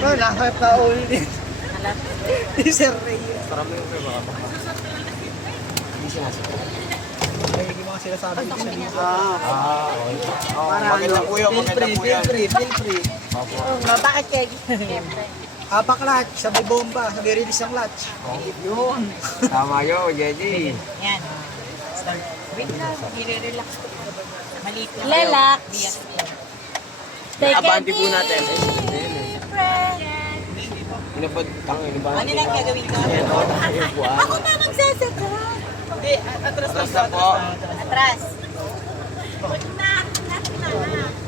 Oh, nakakap na ulit. Si Sir Reyes. Parang mo yung kayo baka baka. Hindi sinasabi. Ay, yung mga sinasabi ko sa dito. Okay. Oh, Para maganda ano, po yun, feel maganda free, po feel yan. free, feel free. Opo. Bakit kaya? Apak-clutch, sabay bomba, sabay release ng clutch. Yun. Tama yun, Jenny. Yan. Wait lang, i-relax ko. Maliit lang. Relax. Abante po natin. Inabad, tangin ba? Ano lang gagawin ko? Ayan, o. Ayan po. Ako pa magsasaka. Hindi, atras Atras na po. Atras.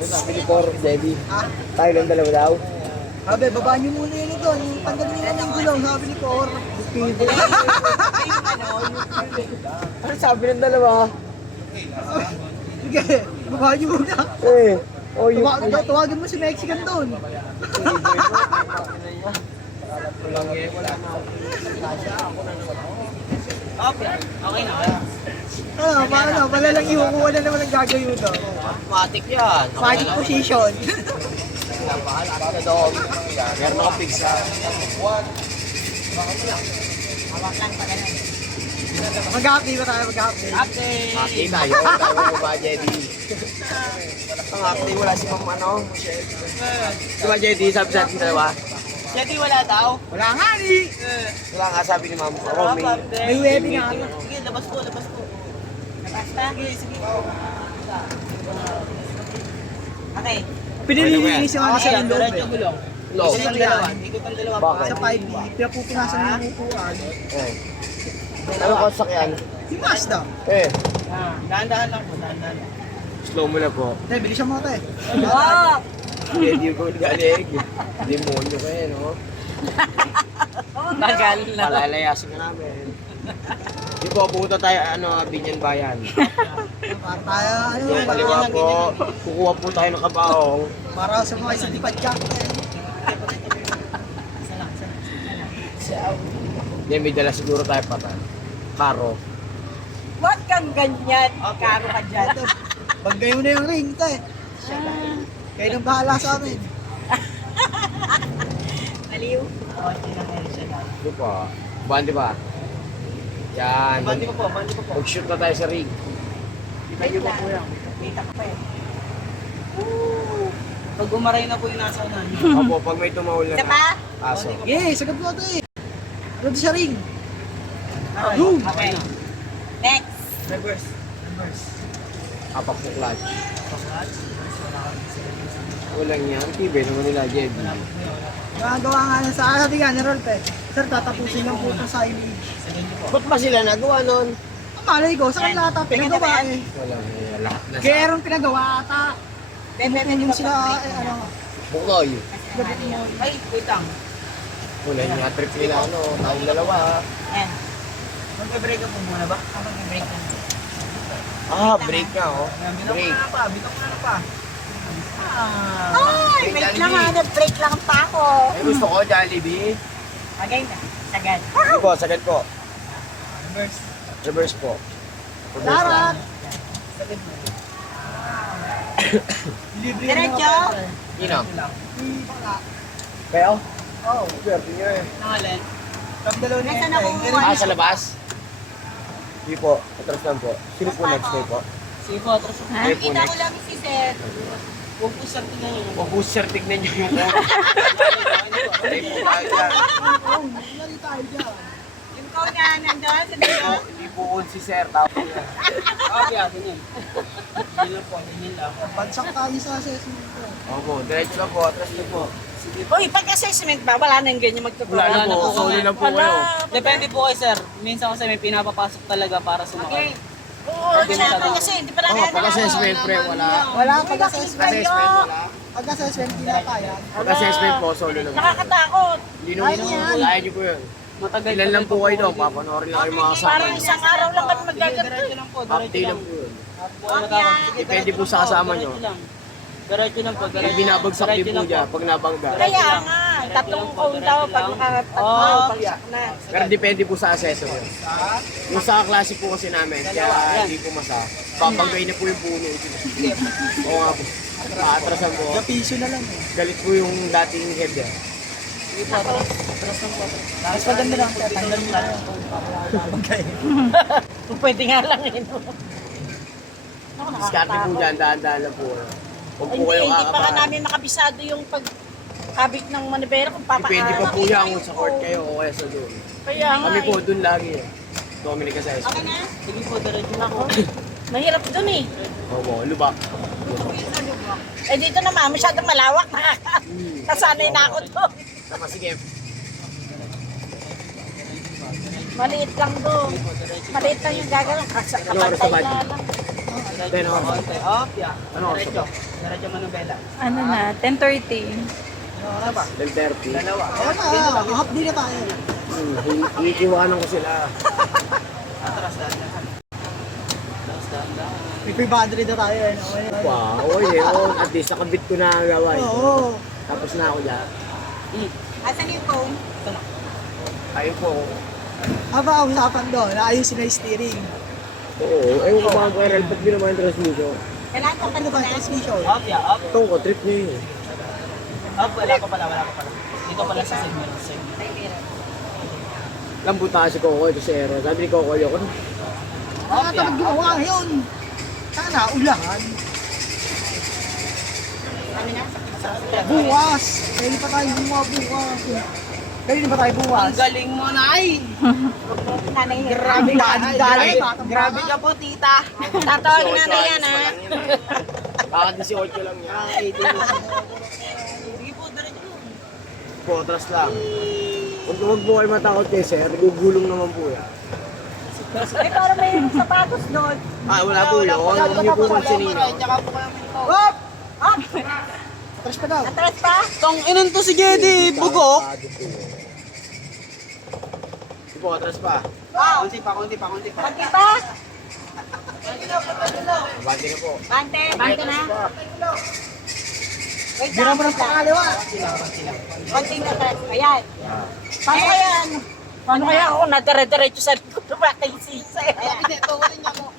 Sabi ni Cor, Debbie. Tayo lang dalawa daw. Abe, babaan niyo muna yun ito. Tanggalin niyo ng gulong, sabi ni Cor. Ano sabi ng dalawa? Sige, babaan niyo muna. Eh. Oh, yung... Tuwagan mo si Mexican doon. Okay na. Ano, paano? Malalang ihukuha na naman ang gagawin mo doon. Matik yan. Fighting position. Meron akong pizza. Hawak lang pa ganun. Mag-happy ba tayo? Mag-happy. Happy tayo. Tayo mo ba, Jenny? Ang happy, wala si Ma'am ano. Di ba, Jenny? Sabi sa ating dalawa? Jadi wala daw. Wala nga ni. Wala nga sabi ni Ma'am. Ako, May webinar. Sige, labas ko. Labas pa? Sige. Okay. Pinililinis yung ano sa loob eh. Low. Bakit? Sa 5B, pinapupunasan mo yung upuan. Eh. Ano ko sakyan? Si Mazda. Eh. Dahan-dahan lang po, dahan-dahan. Slow mo na po. Eh, bilisan mo tayo. Oh! Hindi ko galing. Demonyo kayo, no? Tagal na. Palalayasin ka namin. Di po, pupunta tayo, Binyan Bayan. Para tayo, ano, Yung kaliwa po, kukuha po tayo ng kabaong. para sa mga isang tipad jack. Hindi, may dala siguro tayo pa tayo. Karo. Huwag kang ganyan. Karo ka dyan. Bagay mo na yung ring, tayo. Kayo nang bahala sa amin. Aliw. Di po. Bandi ba? Yan. Bandi ko po. Mag-shoot na tayo sa rig. Kita nyo po yan. Kita ka pa yan. Pag umaray na po yung nasa unan. Opo, pag may tumawal na Isa pa? aso. Yeah, sagad mo tayo. Ano sa ring? Okay. Next. Reverse. Apak po clutch. Walang yan. Tibay naman nila, Jeb. Nagawa nga na sa atin nga ni Rolf eh. Sir, tatapusin lang po ito sa image. Ba't ba sila nagawa nun? Ang malay ko, sa kanila ata pinagawa eh. Walang lahat na Kaya sa... Aaron pinagawa ata. Yung sila, ano, Bukloy. Ay, wait lang. Wala yung trip nila, tayong dalawa. Yan. Mag-break ka po muna ba? Mag-break ka. Break nga, Break. Bitok mo na pa. Ay, wait lang ha. Nag-break lang pa ako. Ay, gusto ko, Jollibee. Agay na. Sagad. Sige po, sagad po. reverse. Reverse po. Reverse Darat! lang. Libre Diretso. Sino? Baka. Kayo? Oo. Swerte nyo eh. Nangalan. Kami dalawa na Nasaan yun. ako? Sa labas? Hindi po, atras lang po. Sino po next day po? Sige po, atras ako. Kayo po Kita ko next. lang si Seth. Huwag po sa tingnan yun. Huwag po sir, tignan nyo yung phone. Kayo po tayo dyan. Oo, nalari tayo dyan. Yung ko na nandun sa dulo. Hindi po on si sir, tapos yan. Okay, akin yun. Hindi lang po, hindi lang. Bagsak tayo sa assessment ko. Opo, diretso lang po, atras lang po. Uy, pag-assessment ba? Wala nang ganyan magtuturo. Wala na po, soli lang po kayo. Depende po kay sir. Minsan kasi may pinapapasok talaga para sumakay. Oo, syempre kasi hindi pa lang Pag-assessment, pre, wala. Wala pag-assessment. Assessment, wala. Pag-assessment, hindi na kaya. Pag-assessment po, solo lang. Nakakatakot. Hindi naman po, kaya nyo po yun. Matagal Ilan lang po kayo doon, papanoorin lang kayo mga kasama. Parang isang araw lang kami magagalit. Diretso lang po, Half diretso day lang. lang po yun. Okay. Depende po sa kasama nyo. Diretso lang po, diretso. Binabagsak din po dyan pag nabangga. Kaya nga, tatlong phone daw pag nakatatlong bagsak na. Pero depende po sa assessor yun. Yung sa klase po kasi namin, kaya hindi po masa. Papanggay na po yung puno. Oo nga po. Maatrasan po. Piso na lang eh. Galit po yung dating head eh. Sige po, atras. Atras lang po. Mas maganda lang, sir. Tanggal mo lang. Okay. Kung pwede nga lang eh. No? Ako, Diskarte po dyan, dahan-dahan lang po. Huwag po Hindi, kayong hindi pa nga kakabahan. namin makabisado yung pagkabit ng manibela kung papaano. Depende pa po yan kung sa court kayo o kaya sa doon. Kaya nga Kami po eh. doon lagi eh. Dominic Casais. Okay na? Sige po, diretso na ako. Mahirap dun eh. Oo, lubak. Eh dito naman, masyadong malawak. Nasanay na ako doon. Tama, sige. Maliit lang doon. Maliit lang yung gagawin. Ano oras Kapantay na ba? na lang. Then, oh. Konti. Up, yeah. Ano oras Diretso. ba? Diretso manubela. Ano na, 10:30. Ano ba? 10:30. Dalawa. Oo na, half day na tayo. Iiwanan ko sila. Atras dahan. Atras dahan. May 500 na tayo. Ano? Wow, okay oh. At least nakabit ko na ang gawin. Oo. Tapos na ako dyan. Asan yung phone? Ayun po. Haba usapan doon, naayusin na yung steering. Oo, ayun ko mga viral. Ba't di naman yung transmission? Kailangan ko Ano ba yung transmission? Up, yeah. Up. Itong ko, trip niyo yun. Up, wala pa pala. Dito pala sa segment. Lambuta si Coco ito si Ero. Sabi ni Coco yun. Ano ito ginawa ngayon? Sana, ulahan. Bukas. Kailan pa tayo bukas? Kailan pa tayo bukas? Ang galing mo, Nay! Nanay, Grabe ka, dali. Grabe ka po, tita. tatawagin na yan ha. Baka 18 lang yan. Sige po, diretso. Potras lang. Huwag po kayo matakot kay sir. Nagugulong naman po yan. Eh, parang may sapatos doon. Ah, wala po yun. Huwag niyo po kung sinino. Tsaka po kayo minto. Hop! Hop! Atras pa daw. Atras pa? Tong inon to si Jedy, bugok. Sige po, atras pa. Konti pa. Konti pa? Bati na po. Bante, bante na. Wait Gira lang, mo ng wait lang. pangalawa. Konting atras. Ayan. Paano kaya? Paano kaya ako nadire-diretso sa likod ng mga sisa? Hindi, tuwarin niya mo.